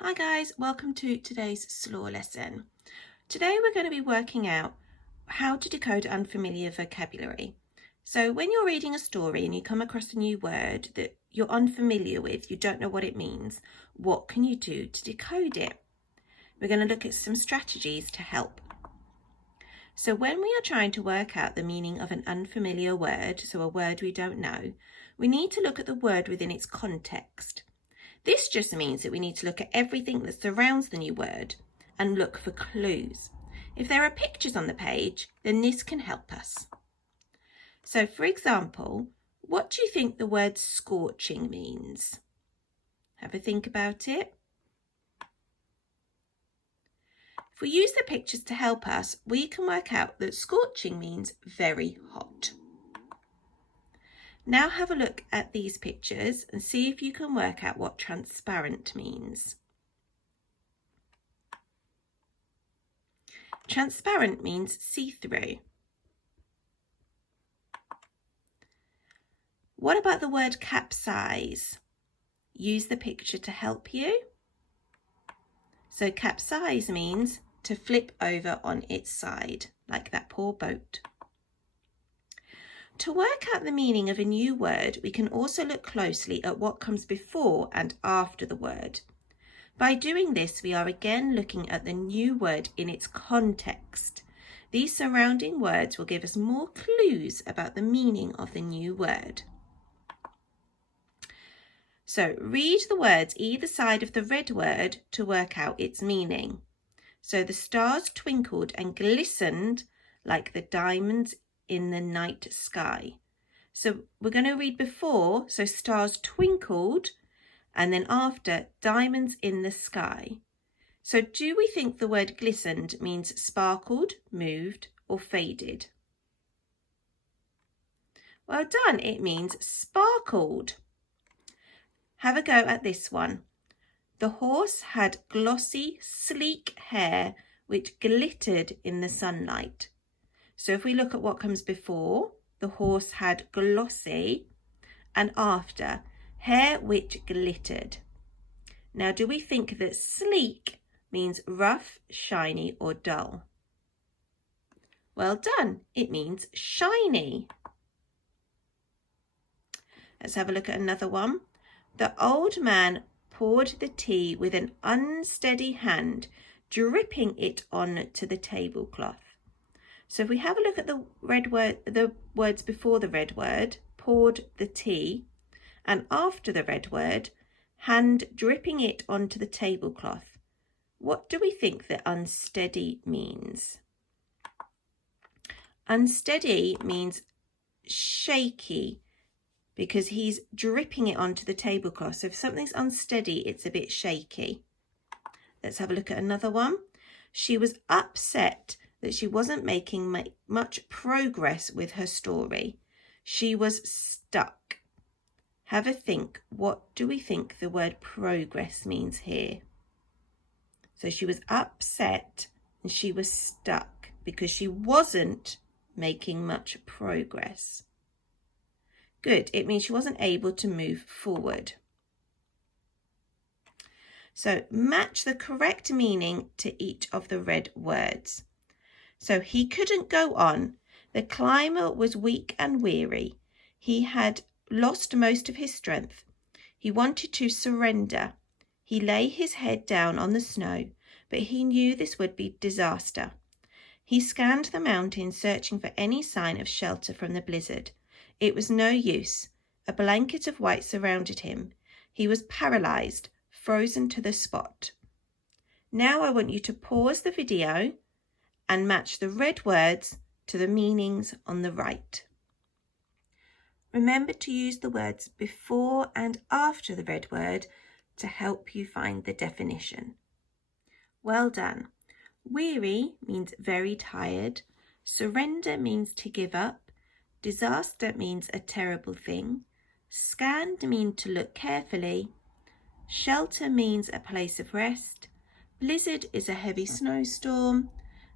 Hi guys, welcome to today's SLOR lesson. Today we're going to be working out how to decode unfamiliar vocabulary. So when you're reading a story and you come across a new word that you're unfamiliar with, you don't know what it means, what can you do to decode it? We're going to look at some strategies to help. So when we are trying to work out the meaning of an unfamiliar word, so a word we don't know, we need to look at the word within its context. This just means that we need to look at everything that surrounds the new word and look for clues. If there are pictures on the page, then this can help us. So for example, what do you think the word scorching means? Have a think about it. If we use the pictures to help us, we can work out that scorching means very hot. Now have a look at these pictures and see if you can work out what transparent means. Transparent means see-through. What about the word capsize? Use the picture to help you. So capsize means to flip over on its side, like that poor boat. To work out the meaning of a new word, we can also look closely at what comes before and after the word. By doing this, we are again looking at the new word in its context. These surrounding words will give us more clues about the meaning of the new word. So read the words either side of the red word to work out its meaning. So the stars twinkled and glistened like the diamonds in the night sky. So we're going to read before, so stars twinkled, and then after, diamonds in the sky. So do we think the word glistened means sparkled, moved, or faded? Well done, it means sparkled. Have a go at this one. The horse had glossy, sleek hair which glittered in the sunlight. So if we look at what comes before, the horse had glossy, and after, hair which glittered. Now, do we think that sleek means rough, shiny, or dull? Well done, it means shiny. Let's have a look at another one. The old man poured the tea with an unsteady hand, dripping it on to the tablecloth. So if we have a look at the words before the red word, poured the tea, and after the red word, hand dripping it onto the tablecloth, what do we think that unsteady means? Unsteady means shaky because he's dripping it onto the tablecloth. So if something's unsteady, it's a bit shaky. Let's have a look at another one. She was upset that she wasn't making much progress with her story. She was stuck. Have a think. What do we think the word progress means here? So she was upset and she was stuck because she wasn't making much progress. Good. It means she wasn't able to move forward. So match the correct meaning to each of the red words. So he couldn't go on. The climber was weak and weary. He had lost most of his strength. He wanted to surrender. He lay his head down on the snow, but he knew this would be disaster. He scanned the mountains, searching for any sign of shelter from the blizzard. It was no use. A blanket of white surrounded him. He was paralyzed, frozen to the spot. Now I want you to pause the video and match the red words to the meanings on the right. Remember to use the words before and after the red word to help you find the definition. Well done. Weary means very tired. Surrender means to give up. Disaster means a terrible thing. Scanned means to look carefully. Shelter means a place of rest. Blizzard is a heavy snowstorm.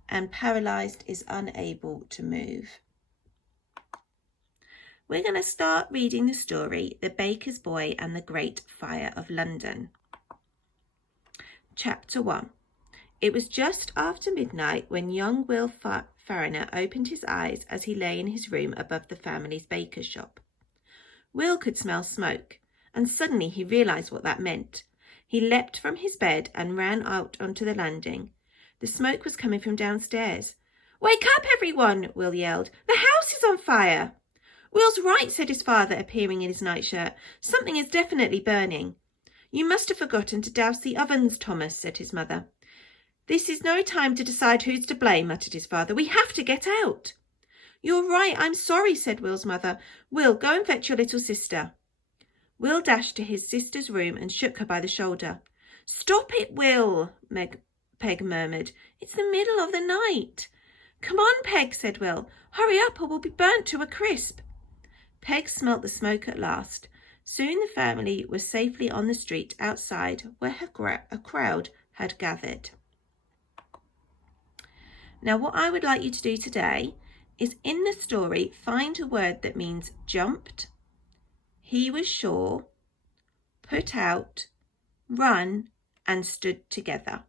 And paralysed is unable to move. We're going to start reading the story, The Baker's Boy and the Great Fire of London. Chapter 1. It was just after midnight when young Will Fariner opened his eyes as he lay in his room above the family's baker's shop. Will could smell smoke, and suddenly he realised what that meant. He leapt from his bed and ran out onto the landing. The smoke was coming from downstairs. "Wake up, everyone!" Will yelled. "The house is on fire!" "Will's right," said his father, appearing in his nightshirt. "Something is definitely burning." "You must have forgotten to douse the ovens, Thomas," said his mother. "This is no time to decide who's to blame," muttered his father. "We have to get out." "You're right, I'm sorry," said Will's mother. "Will, go and fetch your little sister." Will dashed to his sister's room and shook her by the shoulder. "Stop it, Will," Peg murmured. "It's the middle of the night." "Come on, Peg," said Will. "Hurry up or we'll be burnt to a crisp." Peg smelt the smoke at last. Soon the family was safely on the street outside where a crowd had gathered. Now what I would like you to do today is, in the story, find a word that means jumped, he was sure, put out, run, and stood together.